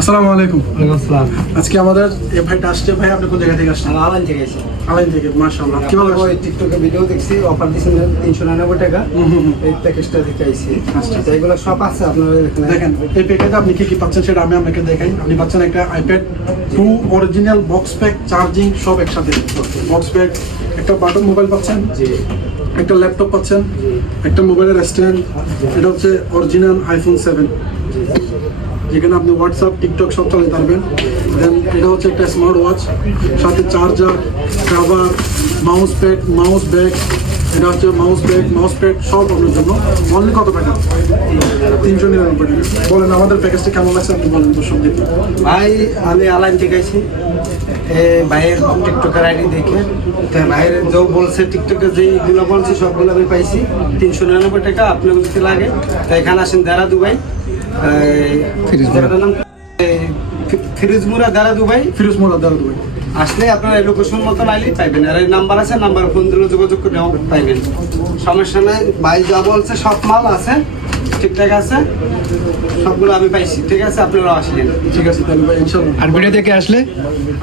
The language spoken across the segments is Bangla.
আসসালামু আলাইকুম। ওয়ালাইকুম আসসালাম। আজকে আমাদের এই ভাইটা আসছে। ভাই আপনি কোন জায়গা থেকে আসছেন? আলাইন থেকে এসে আলাইন থেকে। মাশাআল্লাহ। কিভাবে ওই টিকটকে ভিডিও দেখছি, অফার দিয়েছেন 399 টাকা। এই প্যাকেজটা থেকে আইছি। আচ্ছা, এগুলো সব আছে আপনারা দেখেন। এই প্যাকেজে আপনি কি কি পাচ্ছেন সেটা আমি আপনাকে দেখাই। আপনি পাচ্ছেন একটা iPad 2 original box pack, charging সব একসাথে। বক্স প্যাক, একটা বাটন মোবাইল পাচ্ছেন, জি, একটা ল্যাপটপ পাচ্ছেন, একটা মোবাইলের স্ট্যান্ড। এটা হচ্ছে অরিজিনাল আইফোন 7, যেখানে আপনি হোয়াটসঅ্যাপ, টিকটক সব চালাতে পারবেন। দেন এটা হচ্ছে একটা স্মার্ট ওয়াচ, সাথে charger, cover, mouse pad, mouse bag. এটা হচ্ছে মাউস ব্যাগ, মাউস প্যাড সব আপনার জন্য। অনলি কত টাকা? 399 টাকা। বলেন আমাদের প্যাকেজটা কেমন লাগছে আপনি বলেন দর্শক দেখি। ভাই আমি আলাইন থেকে আইছি। ভাইয়ের টিকটকের আইডি দেখে ভাইয়ের যে বলছে টিকটকে যেইগুলো বলছে সবগুলো আমি পাইছি 399 টাকা। আপনার যদি লাগে তাই এখানে আসেন দারা দুবাই, ফিরোজমুরা দারা দুবাই। ফিরোজ মোড়া দাঁড়া দুবাই আসলে আপনার লোকেশন মতো আইলেই পাইবেন। আর এই নাম্বার আছে, নাম্বার ফোন দিলে যোগাযোগ করে পাইবেন, সমস্যা নেই। ভাই যা বলছে সব মাল আছে, ঠিকঠাক আছে, সবগুলো আমি পাইছি। ঠিক আছে, আপনারা আসলেন। ঠিক আছে তাহলে ভাই ইনশাআল্লাহ। আর ভিডিও দেখে আসলে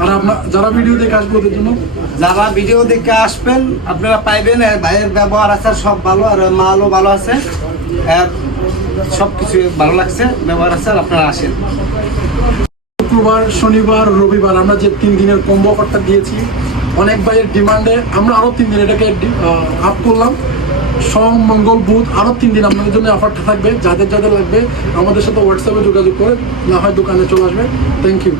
আর আপনার যারা ভিডিও দেখে আসবে ওদের জন্য যারা ভিডিও দেখে আসবেন আপনারা পাইবেন। আর ভাইয়ের ব্যবহার আচার সব ভালো, আর মালও ভালো আছে, আর সব কিছু ভালো লাগছে, ব্যবহার আচার। আপনারা আসেন। শুক্রবার, শনিবার, রবিবার আমরা যে 3 দিনের কম্বো অফারটা দিয়েছি, অনেক ভাইয়ের ডিমান্ডে আমরা আরও 3 দিন এটাকে আপ করলাম। সোম, মঙ্গল, বুধ আরও 3 দিন আপনাদের জন্য অফারটা থাকবে। যাদের যাদের লাগবে আমাদের সাথে হোয়াটসঅ্যাপে যোগাযোগ করে না হয় দোকানে চলে আসবে। Thank you.